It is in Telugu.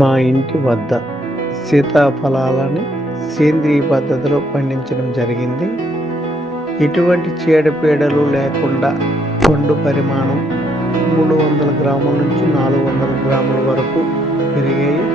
మా ఇంటి వద్ద సీతాఫలాలని సేంద్రియ పద్ధతిలో పండించడం జరిగింది. ఎటువంటి చీడపీడలు లేకుండా పండు పరిమాణం 300 గ్రాముల నుంచి 400 గ్రాముల వరకు పెరిగాయి.